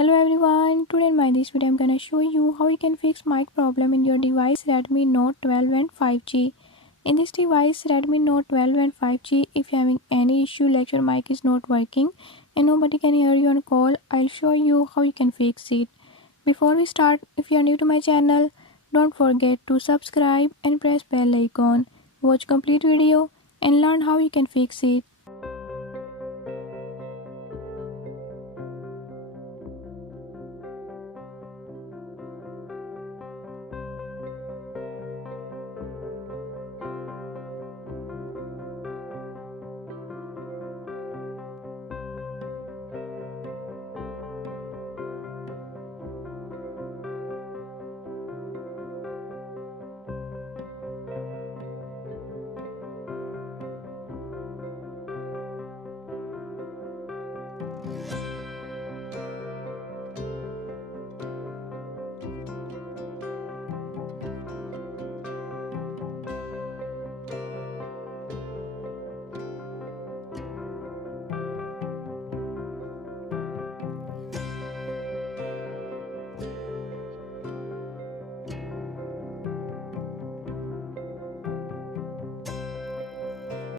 Hello everyone, today in my this video I'm gonna show you how you can fix mic problem in your device Redmi Note 12 and 5G. In this device Redmi Note 12 and 5G, if you're having any issue like your mic is not working and nobody can hear you on call, I'll show you how you can fix it. Before we start, if you're new to my channel, don't forget to subscribe and press bell icon. Watch complete video and learn how you can fix it.